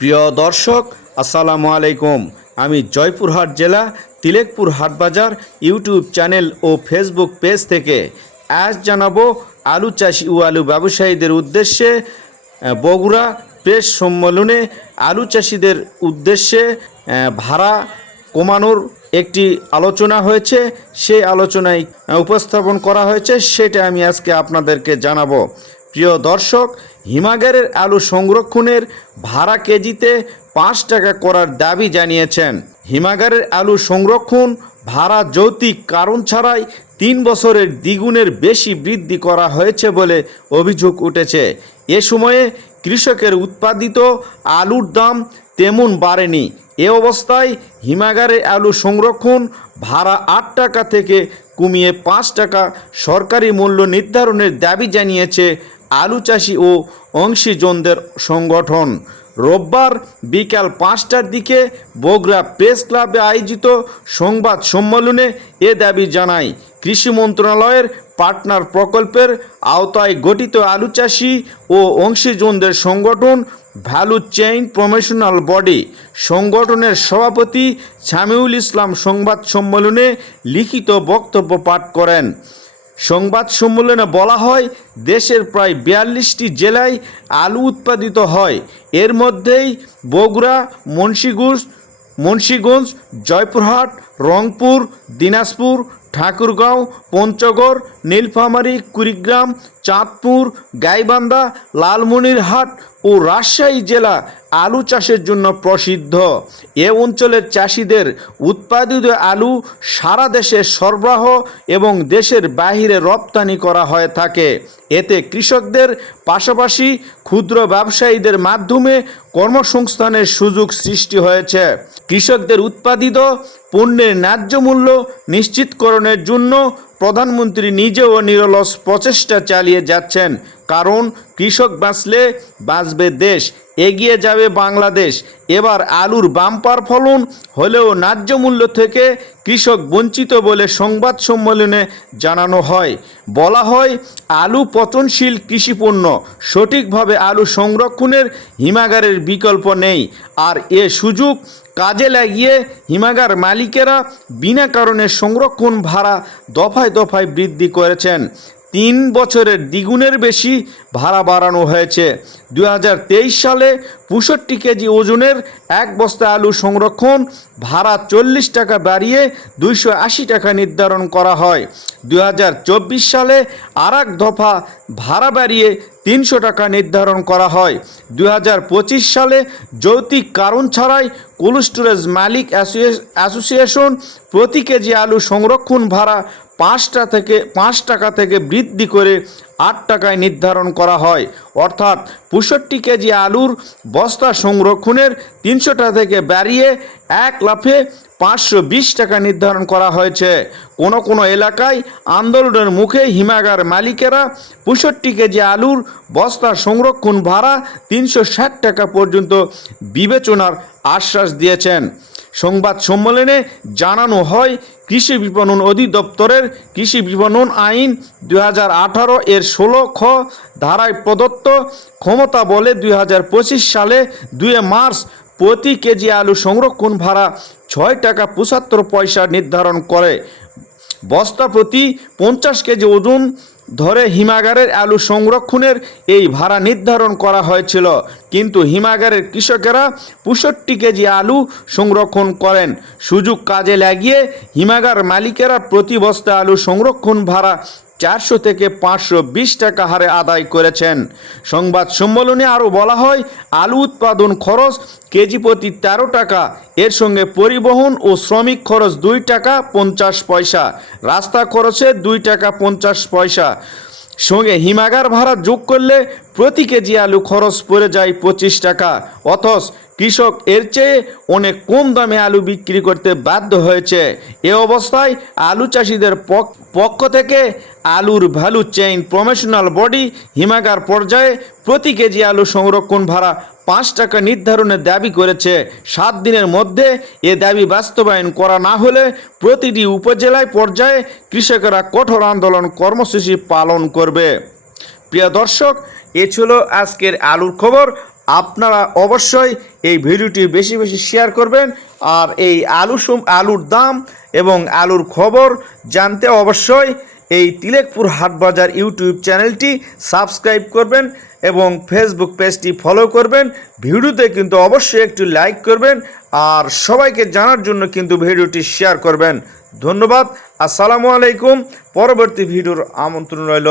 প্রিয় দর্শক, আসসালামু আলাইকুম। আমি জয়পুরহাট জেলা তিলেকপুর হাটবাজার ইউটিউব চ্যানেল ও ফেসবুক পেজ থেকে আজ জানাবো আলু চাষি ও আলু ব্যবসায়ীদের উদ্দেশ্যে বগুড়া প্রেস সম্মেলনে আলু চাষিদের উদ্দেশ্যে ভাড়া কমানোর একটি আলোচনা হয়েছে। সেই আলোচনায় উপস্থাপন করা হয়েছে, সেটা আমি আজকে আপনাদেরকে জানাবো। প্রিয় দর্শক, হিমাগারের আলু সংরক্ষণের ভাড়া কেজিতে 5 টাকা করার দাবি জানিয়েছেন। হিমাগারের আলু সংরক্ষণ ভাড়া যৌক্তিক কারণ ছাড়াই 3 বছরের দ্বিগুণের বেশি বৃদ্ধি করা হয়েছে বলে অভিযোগ উঠেছে। এ সময়ে কৃষকের উৎপাদিত আলুর দাম তেমন বাড়েনি। এ অবস্থায় হিমাগারে আলু সংরক্ষণ ভাড়া 8 টাকা থেকে কমিয়ে 5 টাকা সরকারি মূল্য নির্ধারণের দাবি জানিয়েছে আলু চাষি ও অংশীজনদের সংগঠন। রোববার বিকাল 5টার দিকে বগুড়া প্রেস ক্লাবে আয়োজিত সংবাদ সম্মেলনে এ দাবি জানায় কৃষি মন্ত্রণালয়ের পার্টনার প্রকল্পের আওতায় গঠিত আলু চাষি ও অংশীজনদের সংগঠন ভ্যালু চেইন প্রমোশনাল বডি। সংগঠনের সভাপতি সামিউল ইসলাম সংবাদ সম্মেলনে লিখিত বক্তব্য পাঠ করেন। সংবাদ সম্মেলনে বলা হয়, দেশের প্রায় 42টি জেলায় আলু উৎপাদিত হয়। এর মধ্যেই বগুড়া, মুন্সিগঞ্জ, জয়পুরহাট, রংপুর, দিনাজপুর, ঠাকুরগাঁও, পঞ্চগড়, নীলফামারী, কুড়িগ্রাম, চাঁদপুর, গাইবান্ধা, লালমনিরহাট ও রাজশাহী জেলা আলু চাষের জন্য প্রসিদ্ধ। এ অঞ্চলের চাষিদের উৎপাদিত আলু সারা দেশে সরবরাহ এবং দেশের বাইরে রপ্তানি করা হয়ে থাকে। এতে কৃষকদের পাশাপাশি ক্ষুদ্র ব্যবসায়ীদের মাধ্যমে কর্মসংস্থানের সুযোগ সৃষ্টি হয়েছে। কৃষকদের উৎপাদিত পণ্যের ন্যায্য মূল্য নিশ্চিতকরণের জন্য প্রধানমন্ত্রী নিজেও নিরলস প্রচেষ্টা চালিয়ে যাচ্ছেন। কারণ কৃষক বাঁচলে বাঁচবে দেশ, এগিয়ে যাবে বাংলাদেশ। এবার আলুর বাম্পার ফলন হলেও ন্যায্য মূল্য থেকে কৃষক বঞ্চিত বলে সংবাদ সম্মেলনে জানানো হয়। বলা হয়, আলু পচনশীল কৃষিপণ্য, সঠিকভাবে আলু সংরক্ষণের হিমাগারের বিকল্প নেই। আর এ সুযোগ কাজে লাগিয়ে হিমাগার মালিকেরা বিনা কারণে সংরক্ষণ ভাড়া দফায় দফায় বৃদ্ধি করেছেন। 3 বছরের দ্বিগুণের বেশি ভাড়া বাড়ানো হয়েছে। 2023 সালে 65 কেজি ওজনের এক বস্তা আলু সংরক্ষণ ভাড়া 40 টাকা বাড়িয়ে 280 টাকা নির্ধারণ করা হয়। 2024 সালে আরেক দফা ভাড়া বাড়িয়ে 300 টাকা নির্ধারণ করা হয়। 2025 সালে যৌক্তিক কারণ ছাড়াই কোল্ড স্টোরেজ মালিক অ্যাসোসিয়েশন প্রতি কেজি আলু সংরক্ষণ ভাড়া 5 টাকা থেকে বৃদ্ধি করে 8 টাকায় নির্ধারণ করা হয়। অর্থাৎ 65 কেজি আলুর বস্তা সংরক্ষণের 300 টাকা থেকে বাড়িয়ে 1 লাফে 520 টাকা নির্ধারণ করা হয়েছে। কোনো এলাকায় আন্দোলনের মুখে হিমাগার মালিকেরা 65 কেজি আলুর বস্তা সংরক্ষণ ভাড়া 360 টাকা পর্যন্ত বিবেচনার আশ্বাস দিয়েছেন। সংবাদ সম্মেলনে জানানো হয়, কৃষি বিপণন অধিদপ্তরের কৃষি বিপণন আইন 2018 এর 16 খ ধারায় প্রদত্ত ক্ষমতা বলে 2025 সালে 2 মার্চ প্রতি কেজি আলু সংরক্ষণ ভাড়া 6 টাকা 75 পয়সা নির্ধারণ করে। বস্তা প্রতি 50 কেজি ওজন ধরে হিমাগারের আলু সংরক্ষণের এই ভাড়া নির্ধারণ করা হয়েছিল। কিন্তু হিমাগারের কৃষকেরা 65 কেজি আলু সংরক্ষণ করেন। সুযোগ কাজে লাগিয়ে হিমাগার মালিকেরা প্রতি বস্তা আলু সংরক্ষণ ভাড়া 400 থেকে 520 টাকা হারে আদায় করেছেন। সংবাদ সম্মেলনে আরও বলা হয়, আলু উৎপাদন খরচ কেজি প্রতি 13 টাকা, এর সঙ্গে পরিবহন ও শ্রমিক খরচ 2 টাকা 50 পয়সা, রাস্তা খরচে 2 টাকা 50 পয়সা, সঙ্গে হিমাগার ভাড়া যোগ করলে প্রতি কেজি আলু খরচ পড়ে যায় 25 টাকা। অথচ কৃষক এর চেয়ে অনেক কম দামে আলু বিক্রি করতে বাধ্য হয়েছে। এ অবস্থায় আলু চাষিদের পক্ষ থেকে আলুর ভ্যালু চেইন প্রমোশনাল বডি হিমাগার পর্যায়ে প্রতি কেজি আলু সংরক্ষণ ভাড়া 5 টাকা নির্ধারণের দাবি করেছে। 7 দিনের মধ্যে এ দাবি বাস্তবায়ন করা না হলে প্রতিটি উপজেলায় পর্যায়ে কৃষকেরা কঠোর আন্দোলন কর্মসূচি পালন করবে। প্রিয় দর্শক, এ ছিল আজকের আলুর খবর। আপনারা অবশ্যই এই ভিডিওটি বেশি বেশি শেয়ার করবেন। আর এই আলুর দাম এবং আলুর খবর জানতে অবশ্যই এই তিলেকপুর হাটবাজার ইউটিউব চ্যানেলটি সাবস্ক্রাইব করবেন এবং ফেসবুক পেজটি ফলো করবেন। ভিডিওতে কিন্তু অবশ্যই একটু লাইক করবেন আর সবাইকে জানার জন্য কিন্তু ভিডিওটি শেয়ার করবেন। ধন্যবাদ। আসসালামু আলাইকুম। পরবর্তী ভিডিওর আমন্ত্রণ রইল।